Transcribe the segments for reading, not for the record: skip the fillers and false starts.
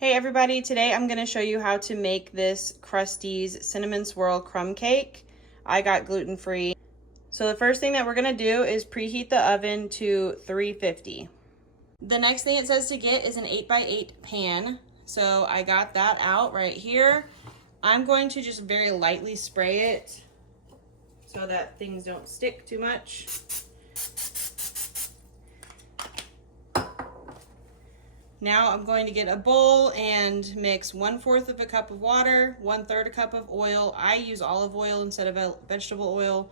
Hey everybody, today I'm going to show you how to make this Krusteaz cinnamon swirl crumb cake. I got gluten-free. So the first thing that we're going to do is preheat the oven to 350. The next thing it says to get is an 8x8 pan. So I got that out right here. I'm going to just very lightly spray it so that things don't stick too much. Now I'm going to get a bowl and mix 1/4 of a cup of water, 1/3 a cup of oil. I use olive oil instead of vegetable oil,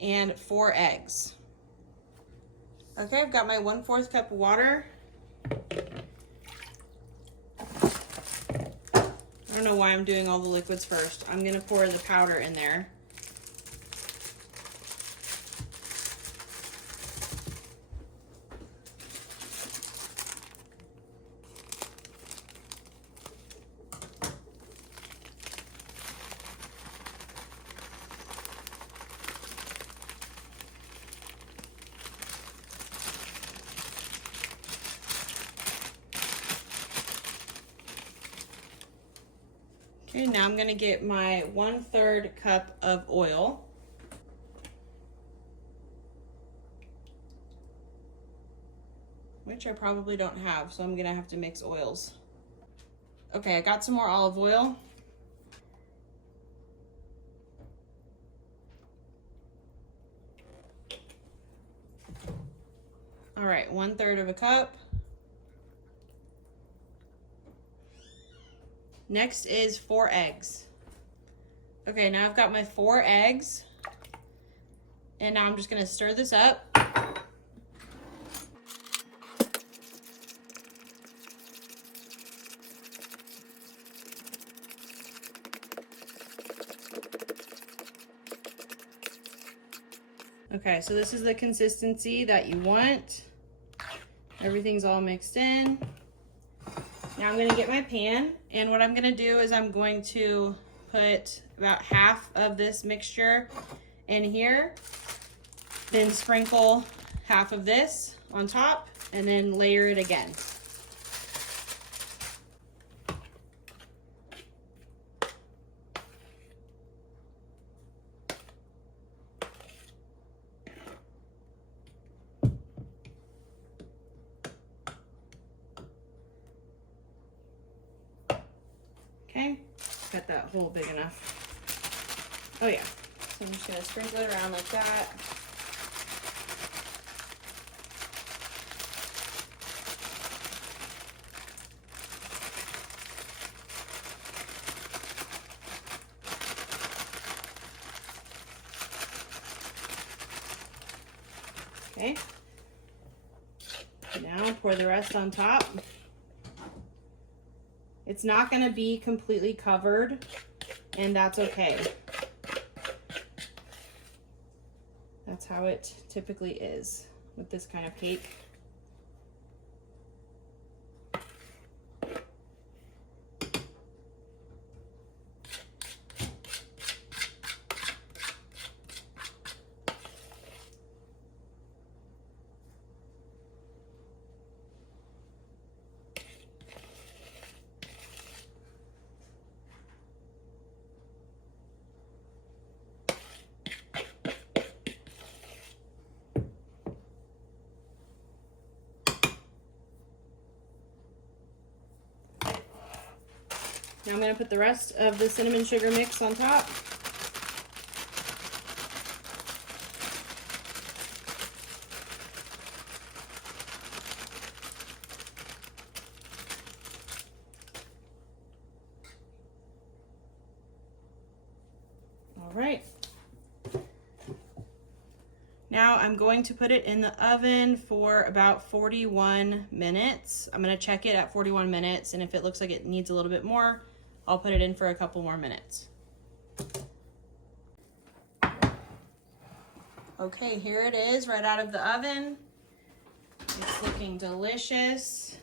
and 4 eggs. Okay, I've got my 1/4 cup of water. I don't know why I'm doing all the liquids first. I'm gonna pour the powder in there. Okay, now I'm gonna get my 1/3 cup of oil. Which I probably don't have, so I'm gonna have to mix oils. Okay, I got some more olive oil. All right, 1/3 of a cup. Next is 4 eggs. Okay, now I've got my 4 eggs. And now I'm just gonna stir this up. Okay, so this is the consistency that you want. Everything's all mixed in. Now I'm gonna get my pan, and what I'm gonna do is I'm going to put about half of this mixture in here, then sprinkle half of this on top, and then layer it again. Okay, got that hole big enough. Oh yeah, so I'm just gonna sprinkle it around like that. Okay, now pour the rest on top. It's not going to be completely covered, and that's okay. That's how it typically is with this kind of cake. Now I'm going to put the rest of the cinnamon sugar mix on top. All right. Now I'm going to put it in the oven for about 41 minutes. I'm going to check it at 41 minutes, and if it looks like it needs a little bit more, I'll put it in for a couple more minutes. Okay, here it is right out of the oven. It's looking delicious.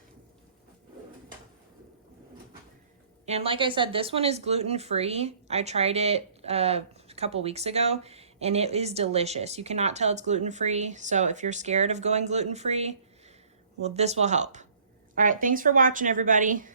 And like I said, this one is gluten-free. I tried it a couple weeks ago, and it is delicious. You cannot tell it's gluten-free, so if you're scared of going gluten-free, well, this will help. All right, thanks for watching, everybody.